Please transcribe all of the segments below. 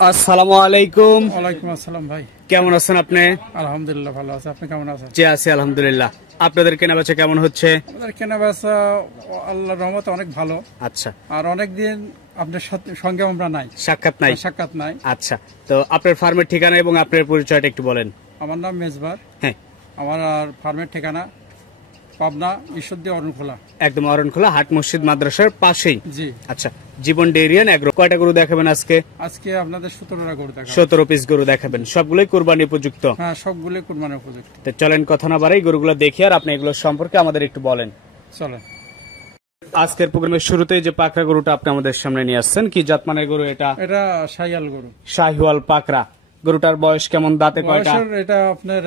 আসসালামু আলাইকুম। ওয়ালাইকুম আসসালাম ভাই, কেমন আছেন আপনি? আলহামদুলিল্লাহ ভালো আছে। আপনি কেমন আছেন? জি আছি আলহামদুলিল্লাহ। আপনাদের কেনাবেচা কেমন হচ্ছে? আমাদের কেনাবেচা আল্লাহর রহমতে অনেক ভালো। আচ্ছা, আর অনেকদিন আপনার সঙ্গে আমরা নাই, সাক্ষাৎ নাই। আচ্ছা, তো আপনার ফার্মের ঠিকানা এবং আপনার পরিচয়টা একটু বলেন। আমার নাম মেজবার। হ্যাঁ, আমার ফার্মের ঠিকানা পাবনা ঈশ্বরদী অরণখোলা, একদম অরণখোলা হাট মসজিদ মাদ্রাসার পাশেই। জি। আচ্ছা, জীবন ডেইরিয়ান এগ্রো। কয়টা গরু দেখাবেন আজকে? আজকে আপনাদের 17টা গরু দেখাবো। 17 পিস গরু দেখাবেন, সবগুলোই কুরবানি উপযুক্ত। হ্যাঁ, সবগুলোই কুরবানির উপযুক্ত। তো চলেন কথা না বাড়াই গরুগুলো দেখি, আর আপনি এগুলো সম্পর্কে আমাদের একটু বলেন। চলেন। আজকের প্রোগ্রামের শুরুতেই যে পাকড়া গরুটা আপনি আমাদের সামনে নিয়ে আসছেন, কি জাতমানের গরু এটা? এটা শাহিয়াল গরু। শাহিওয়াল পাকড়া। গরুটার বয়স কেমন? দাঁতে কয়টা? এটা আপনার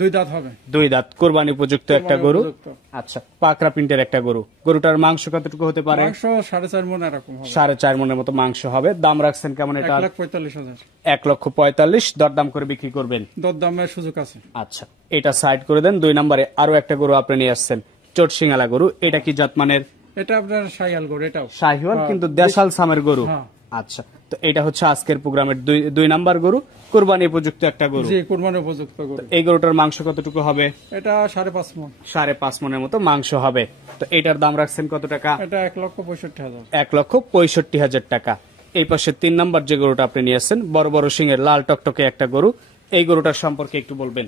2 দাঁত হবে। 2 দাঁত, কুরবানি উপযুক্ত একটা গরু। উপযুক্ত। আচ্ছা, পাকড়া প্রিন্টের একটা গরু। গরুটার মাংস কতটুকু হতে পারে? মাংস 4.5 মণ এরকম হবে। 4.5 মণের মতো মাংস হবে। দাম রাখছেন কেমন এটা? 1,45,000। 1,45,000 দরদাম করে বিক্রি করবেন? দরদামের সুযোগ আছে। আচ্ছা, এটা সাইড করে দেন। 2 নম্বরে আরো একটা গরু আপনি নিয়ে আসছেন, চটসিঙ্গালা গরু। এটা কি জাতমানের? এটা আপনার শাহিয়াল গরু। এটাও শাহিওয়াল, কিন্তু দেশাল সামের গরু। হ্যাঁ। আচ্ছা, তো এটা হচ্ছে আজকের প্রোগ্রামের 2 নাম্বার গরু, কুরবানি উপযুক্ত একটা গরু। জি, কুরবানি উপযুক্ত গরু। এই গরুটার মাংস কতটুকু হবে? এটা 5.5 মণ। 5.5 মণের মতো মাংস হবে। তো এটার দাম রাখছেন কত টাকা? এটা 1,65,000। 1,65,000 টাকা। এই পাশে 3 নাম্বার যে গরুটা আপনি নিয়ে আসছেন, বড় বড় সিংয়ের লাল টকটকে একটা গরু, এই গরুটার সম্পর্কে একটু বলবেন।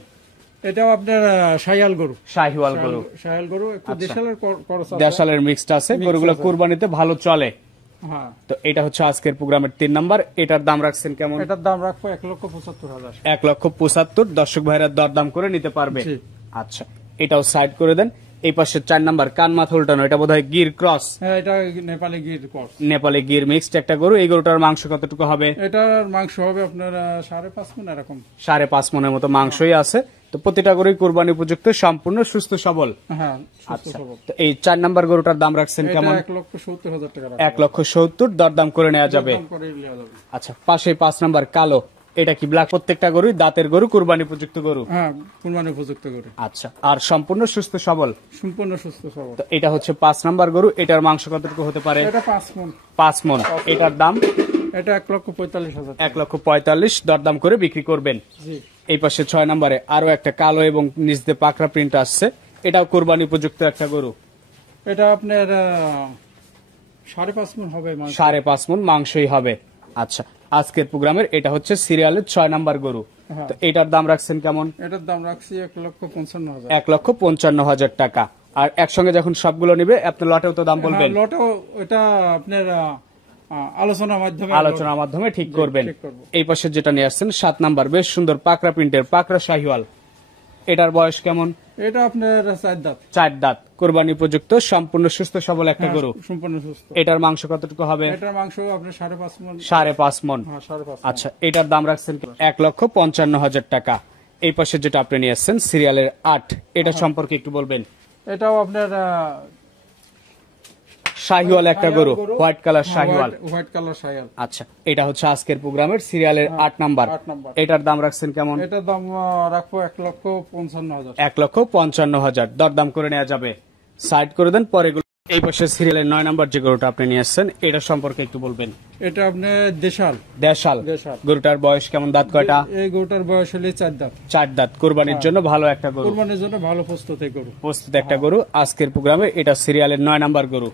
এটাও আপনার শাহিয়াল গরু। শাহিওয়াল গরু। শাহিয়াল গরু একটু দেশালের করস আছে। দেশালের মিক্সড আছে, গরুগুলো কুরবানিতে ভালো চলে। হ্যাঁ। তো এটা হচ্ছে আজকের প্রোগ্রামের 3 নাম্বার। এটার দাম রাখছেন কেমন? এটার দাম রাখবো 1,75,000। 1,75,000 দর্শক ভাইরা দরদাম করে নিতে পারবে। জি। আচ্ছা, এটাও সাইড করে দেন। এই পাশে 4 নাম্বার কান মাথা উল্টানো, এটা বোধহয় গির ক্রস। হ্যাঁ, এটা নেপালি গির ক্রস। নেপালি গির মিক্সড একটা গরু। এই গরুটার মাংস কতটুকু হবে? এটার মাংস হবে আপনার 5.5 মণ এরকম। 5.5 মণের মতো মাংসই আছে। তো প্রতিটা গরুই কুরবানি উপযুক্ত, সম্পূর্ণ সুস্থ সবল। হ্যাঁ, সুস্থ আচ্ছা, সবল। তো এই 4 নাম্বার গরুটার দাম রাখছেন কেমন? 1,70,000 টাকা। 1,70,000 দরদাম করে নেওয়া যাবে। দাম করে নেওয়া যাবে। আচ্ছা, পাশে 5 নাম্বার কালো, এটা কি ব্ল্যাক? প্রত্যেকটা গরুই দাঁতের গরু, কুরবানি উপযুক্ত গরু। হ্যাঁ, কুরবানি উপযুক্ত গরু। আচ্ছা, আর সম্পূর্ণ সুস্থ সবল। সম্পূর্ণ সুস্থ সবল। তো এটা হচ্ছে 5 নাম্বার গরু। এটার মাংস কতটুকু হতে পারে? এটা 5 মণ। 5 মণ। এটার দাম? এটা 1,45,000। 1,45,000 দরদাম করে বিক্রি করবেন। জি। এই পাশে 6 নম্বরে আরো একটা কালো এবং নিচ দিয়ে পাকড়া প্রিন্ট আসছে, এটাও কুরবানি উপযুক্ত একটা গরু। এটা আপনার 5.5 মণ হবে। 5.5 মণ মাংসই হবে। আচ্ছা, আজকের প্রোগ্রামের এটা হচ্ছে সিরিয়ালের 6 নাম্বার গরু। তো এটার দাম রাখছেন কেমন? এটার দাম রাখছি 1,55,000। 1,55,000 টাকা। আর একসঙ্গে যখন সবগুলো নিবে আপনি লটেও তো দাম বলবেন? লটও এটা আপনার আলোচনার মাধ্যমে ঠিক করবেন। এই পাশে যেটা নিয়ে আসছেন 7 নাম্বার, বেশ সুন্দর পাকড়া প্রিন্টের পাকড়া শাহিওয়াল। এটার বয়স কেমন? এটা আপনার 4 দাঁত। 4 দাঁত, কুরবানি উপযুক্ত, সম্পূর্ণ সুস্থ সবল একটা গরু। সম্পূর্ণ সুস্থ। এটার মাংস কতটুকু হবে? এটার মাংস আপনার 5.5 মণ। 5.5 মণ। হ্যাঁ, 5.5 মণ। আচ্ছা, এটার দাম রাখছেন 1,55,000 টাকা। এই পাশে যেটা আপনি নিয়ে আসছেন সিরিয়ালের 8, এটা সম্পর্কে একটু বলবেন। এটাও আপনার শাহিওয়াল একটা গরু, white colour Sahiwal. White colour Sahiwal. আচ্ছা, এটা হচ্ছে আজকের প্রোগ্রামের সিরিয়ালের 8 নাম্বার। এটার দাম রাখছেন কেমন? এটার দাম রাখবো 1,55,000। 1,55,000 দরদাম করে নেওয়া যাবে। সাইড করে দেন পরে। এই পাশে সিরিয়ালের 9 নাম্বার যে গরুটা আপনি নিয়ে আসছেন, এটা সম্পর্কে একটু বলবেন। এটা আপনার দেশাল। গরুটার বয়স কেমন? দাঁত কয়টা? এই গরুটার বয়স হলে 4 দাঁত। 4 দাঁত, কুরবানির জন্য ভালো একটা গরু। কুরবানির জন্য ভালো প্রস্তুত একটা গরু। আজকের প্রোগ্রামে এটা সিরিয়ালের 9 নাম্বার গরু।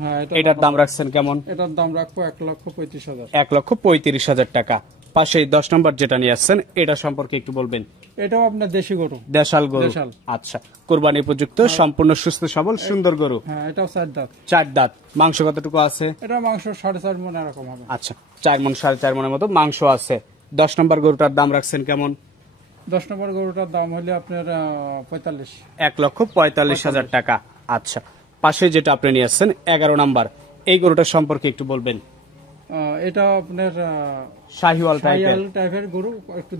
হ্যাঁ, এটার দাম রাখছেন কেমন? এটার দাম রাখবো 1,35,000। 1,35,000 টাকা। পাশে 10 নম্বর যেটা নিয়ে আসছেন, এটা সম্পর্কে একটু বলবেন। এটাও আপনার দেশি গরু, দেশাল গরু। আচ্ছা, কুরবানি উপযুক্ত, সম্পূর্ণ সুস্থ সবল সুন্দর গরু। হ্যাঁ, এটাও 4 দাঁত। 4 দাঁত। মাংস কতটুকু আছে? এটা মাংস 4.5 মণ এরকম হবে। আচ্ছা, 4 মণ 4.5 মণের মতো মাংস আছে। 10 নম্বর গরুটার দাম রাখছেন কেমন? 10 নম্বর গরুটার দাম হলে আপনার 45। 1,45,000 টাকা। আচ্ছা, পাশে যেটা আপনি নিয়ে আসছেন 11 নাম্বার, এই গরুটার সম্পর্কে একটু বলবেন। এটা আপনার শাহিওয়াল টাইপের গরু, একটু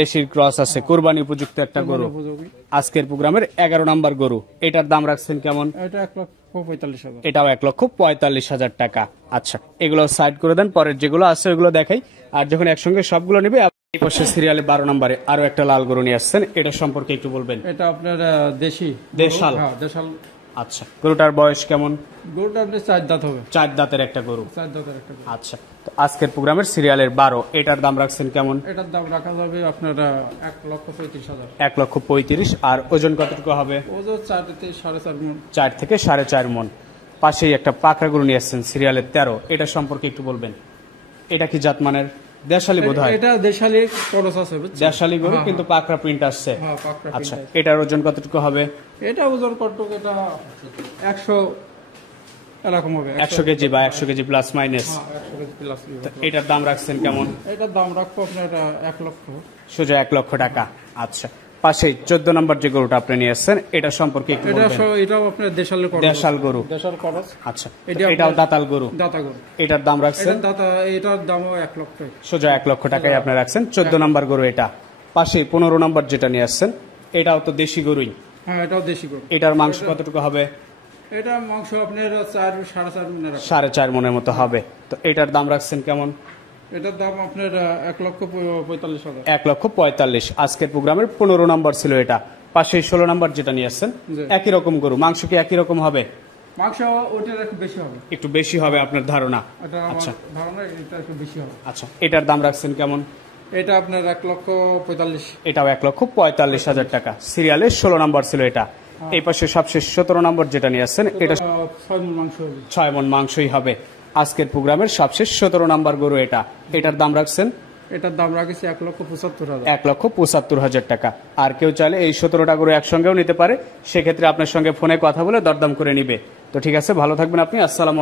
দেশির ক্রস আছে, কুরবানি উপযুক্ত একটা গরু। আজকের প্রোগ্রামের 11 নাম্বার গরু। এটার দাম রাখছেন কেমন? এটা 1,45,000। এটাও 1,45,000 টাকা। আচ্ছা, এগুলো সাইড করে দেন, পরের যেগুলো আছে ওগুলো দেখাই। আর যখন একসঙ্গে সবগুলো নিবে, এই পাশে সিরিয়ালে 12 নম্বরে আরো একটা লাল গরু নিয়ে আসছেন, এটা সম্পর্কে একটু বলবেন। এটা আপনার দেশাল। আচ্ছা, গরুটার বয়স কেমন? গরুটা আপনি 4 দাঁত হবে। 4 দাঁতের একটা গরু। 4 দাঁতের একটা গরু। আচ্ছা, তো আজকের প্রোগ্রামের সিরিয়ালের 12, এটার দাম রাখছেন কেমন? এটার দাম রাখা যাবে আপনার 1,35,000। 1,35,000। আর ওজন কতটুকু হবে? ওজন 4 থেকে 4.5 মণ। 4 থেকে 4.5 মণ। পাশেই একটা পাকড়া গরু নিয়ে আসছেন সিরিয়ালের 13, এটা সম্পর্কে একটু বলবেন। এটা কি জাতমানের? দেশালি বোধ হয়। এটা দেশালি খরচ আছে বুঝছেন? দেশালি গরু, হ্যাঁ, কিন্তু পাকড়া প্রিন্ট আসছে। হ্যাঁ, পাকড়া print আচ্ছা, আছে। এটার ওজন কতটুকু হবে? এটা ওজন কতটুকু? এটা 100 এরকম হবে। 100 কেজি বা 100 কেজি প্লাস মাইনাস। হ্যাঁ, 100 কেজি প্লাস। এটার দাম রাখছেন কেমন? এটার দাম রাখবো আপনার 1 লক্ষ। সোজা 1 লক্ষ টাকা। আচ্ছা, পাশেই 14 নম্বর যে গরুটা আপনি নিয়ে আসছেন, এটা সম্পর্কে একটু এটা বলবেন। এটাও আপনার দেশালের খরচ। দেশাল গরু। দেশাল খরচ। আচ্ছা, এটা এটাও আপনার- দাতাল গরু। দাতা গরু। এটার দাম রাখছেন এটার দামও 1 লক্ষ। সোজা 1 লক্ষ টাকায় আপনি রাখছেন। 14 নম্বর গরু এটা। পাশে 15 নম্বর যেটা নিয়ে আসছেন, এটাও তো দেশি গরুই। হ্যাঁ, এটাও দেশি গরু। এটার মাংস কতটুকু হবে? এটা মাংস আপনার 4.5 মণ রাখা। 4.5 মণের মতো হবে। তো এটার দাম রাখছেন কেমন? এটার দাম আপনার 1,45,000। 1,45,000। আজকের প্রোগ্রামের 15 নম্বর ছিল এটা। পাশে 16 নম্বর যেটা নিয়ে আসছেন, জি। একই রকম গরু। মাংস কি একই রকম হবে? মাংস ওটার একটু বেশি হবে। একটু বেশি হবে আপনার ধারণা? এটা আমার আচ্ছা ধারণা এটা একটু বেশি হবে। আচ্ছা, এটার দাম রাখছেন কেমন? এটা আপনার 1,45,000। এটাও 1,45,000 টাকা। সিরিয়ালে 16 নম্বর ছিল এটা। এই পাশে সবশেষ 17 নম্বর যেটা নিয়ে আসছেন, এটা 6 মণ মাংস হবে। 6 মণ মাংসই হবে। আজকের প্রোগ্রামের সবশেষ 17 নম্বর গরু এটা। এটার দাম রাখছেন এটার দাম রাখেছি 1,75,000। 1,75,000 টাকা। আর কেউ চাইলে এই 17টা গরু একসঙ্গেও নিতে পারে, সেক্ষেত্রে আপনার সঙ্গে ফোনে কথা বলে দরদাম করে নিবে। তো ঠিক আছে, ভালো থাকবেন আপনি। আসসালামু